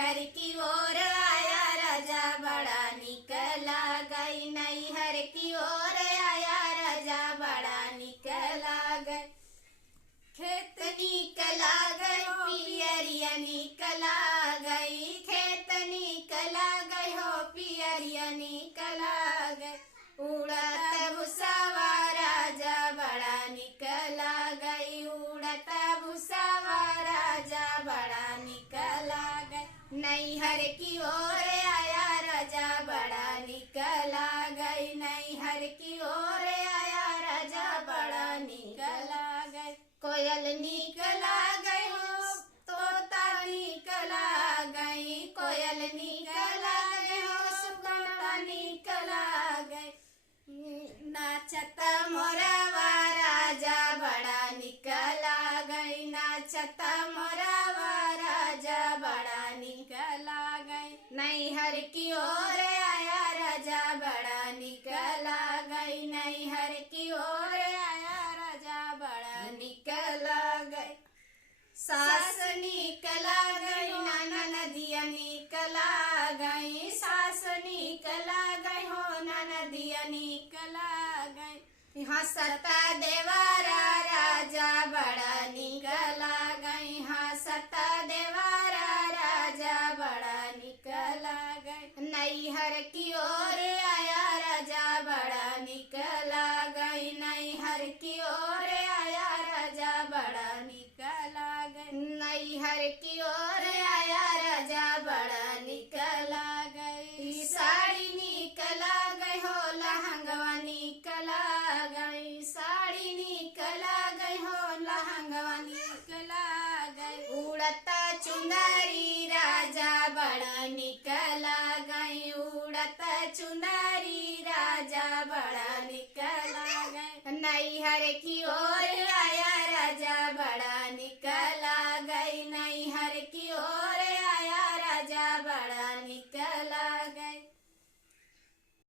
नैहर की ओर आया राजा बड़ा निकला गई, नैहर की ओर आया राजा बड़ा निकला गई। खेत निकला गई पियरिया निकला गई, खेत निकला गई हो पियरिया निकला गई। उड़त भुसावा राजा बड़ा निकला गई, उड़त भुसावा राजा बड़ा निकला गई। नैहर की ओर आया राजा बड़ा निकला गई, नैहर की ओर आया राजा बड़ा निकला गई। कोयल निकला गई हो तोता निकला गई, कोयल निकला गई हो तोता निकला गई। नाचत मोरवा राजा बड़ा निकला गई, नाचत मोरवा राजा बड़ा निकला गई। नैहर की ओर आया राजा बड़ा निकला गई, नैहर की ओर आया राजा बड़ा निकला गई। सास निकला गई ननदिया निकला गई, सास निकला गई हो ननदिया निकला गई। हंसता देवारा राजा बड़ा निकला गई, हंसता देवारा राजा बड़ा निकला गई। नैहर की ओर आया राजा बड़ा निकला गई, नैहर की ओर आया राजा बड़ा निकला गई। नैहर की ओर आया राजा बड़ा निकला गई। साड़ी निकला गई हो लहंगवा निकला गई, साड़ी निकला गई हो लहंगवा निकला गई। उड़ता चुंदरी राजा बड़ा निकला गई, उड़ता चुंदरी राजा बड़ा निकला गई। नैहर की ओर आया राजा बड़ा निकला गई, नैहर की ओर आया राजा बड़ा